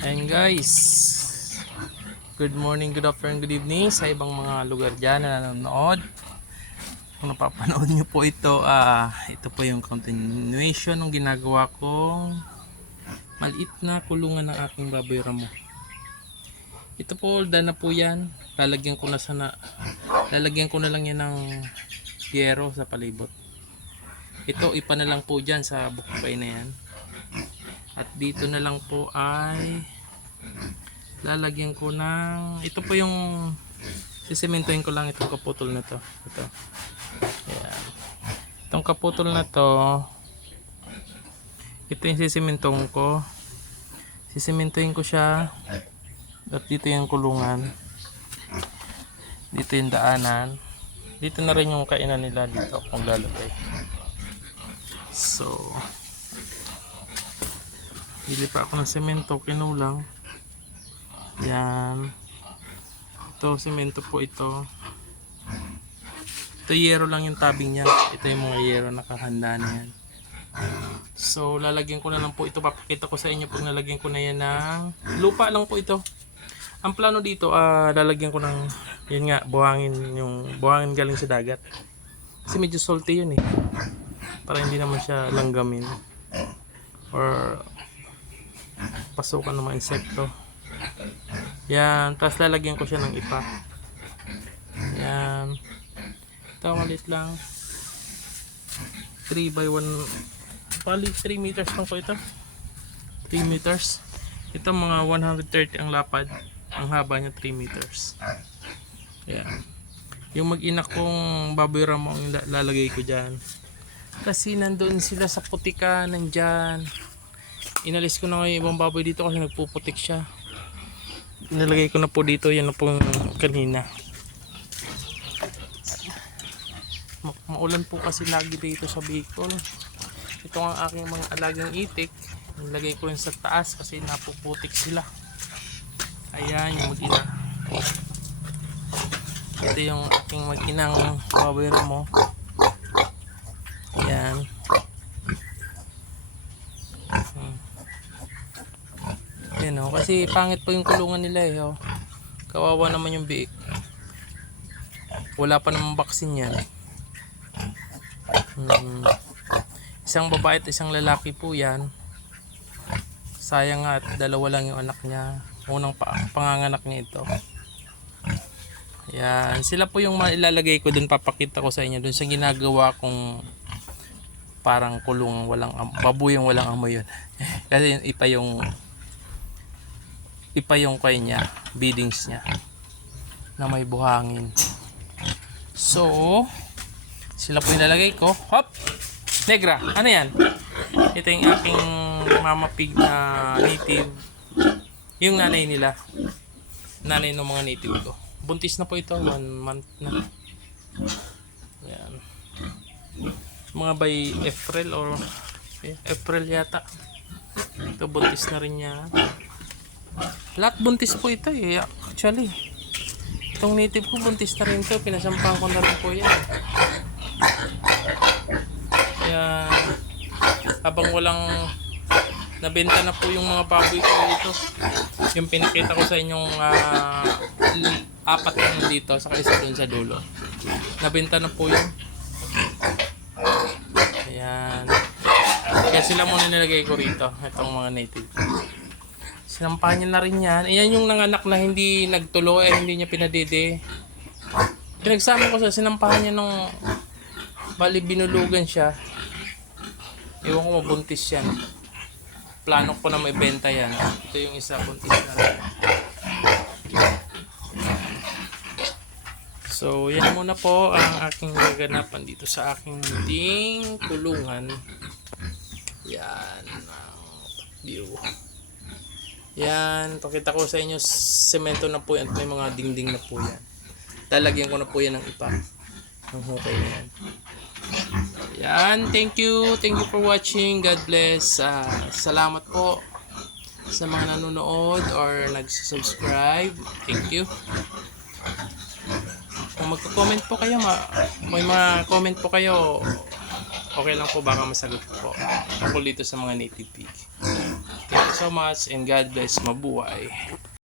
Ayan guys. Good morning, good afternoon, good evening sa ibang mga lugar dyan na nanonood. Kung napapanood nyo po ito, ah ito po yung continuation ng ginagawa kong maliit na kulungan ng aking baboy ramo. Ito po, done na po yan. Lalagyan ko na sana, lalagyan ko na lang yan ng yero sa palibot. Ito, ipa na lang po dyan sa bukbay na yan. At dito na lang po ay lalagyan ko ng ito po yung sisementohin ko lang itong kaputol na to. Ito. Ayan. Itong kaputol na to ito yung sisementong ko. Sisementohin ko siya. At dito yung kulungan. Dito yung daanan. Dito na rin yung kainan nila dito kung lalagay. So, Bili pa ako ng semento, kinulang. Yan. Ito, semento po ito. Ito, yero lang yung tabing niya. Ito yung mga yero nakahanda na yan. So, lalagyan ko na lang po ito. Papakita ko sa inyo pag nalagyan ko na yan ng lupa lang po ito. Ang plano dito, ah, lalagyan ko ng, yun nga, buhangin, yung buhangin galing sa dagat. Kasi medyo salty yun eh. Para hindi naman siya langgamin. Or pasukan ng mga insekto. Yan. Tapos lalagyan ko siya ng ipa. Yan. Ito maliit lang. 3 by 1 Bali 3 meters lang po ito. 3 meters. Ito mga 130 ang lapad. Ang haba niya 3 meters. Yan. Yung mag-ina kong baboy ramo ang la- lalagay ko dyan. Kasi nandun sila sa putika, nandyan. Inalis ko na yung ibang baboy dito kasi nagpuputik siya. Inilagay ko na po dito, yan na po kanina. Ma- maulan po kasi lagi dito sa Bicol. Ito ang aking mga alagang itik. Nilagay ko rin sa taas kasi napuputik sila. Ayan yung mag-ina. Ito yung aking mag-inang baboy mo. Ayan. Yan o, kasi pangit po yung kulungan nila eh. Oh. Kawawa naman yung biik. Wala pa namang vaccine yan. Hmm. Isang babae at isang lalaki po yan. Sayang nga at dalawa lang yung anak niya. Unang pa panganganak niya ito. Yan. Sila po yung mailalagay ko dun. Papakita ko sa inyo dun sa ginagawa kong parang kulungan walang am- babuyang walang amoy yun. Kasi ipa yung ipa yung kay niya, beadings niya na may buhangin. So, sila po yung lalagay ko. Hop! Negra, ano yan? Ito yung aking mama pig na native. Yung nanay nila. Nanay ng mga native ko. Buntis na po ito, one month na. Yan. Mga by April or April yata. Ito buntis na rin niya. Lahat buntis po ito eh. Actually. Itong native ko buntis na rin ito. Pinasampahan ko na rin po yan. Kaya habang walang nabenta na po yung mga baboy ko dito. Yung pinakita ko sa inyong l- apat lang dito saka isa dun sa dulo. Nabenta na po yun. Ayan. Kaya sila muna nilagay ko rito. Itong mga native. Sinampahan niya na rin yan. Ayan yung nanganak na hindi nagtulo eh hindi niya pinadede. Pinagsama ko sa sinampahan niya nung bali binulugan siya. Iwan ko mabuntis yan. Plano ko na may benta yan. Ito yung isa buntis na rin. So, yan muna po ang aking gaganapan dito sa aking ding kulungan. Yan ang view. Yan, pakita ko sa inyo, semento na po yan. May mga dingding na po yan. Lalagyan ko na po yan ng ipa. Ng hukay na yan. Yan, thank you. Thank you for watching. God bless. Ah, salamat po sa mga nanonood or nag-subscribe. Thank you. Kung magko-comment po kayo, ma may mga comment po kayo, Okay lang po baka masagot po. Tungkol dito sa mga native pig. So much and God bless. Mabuhay.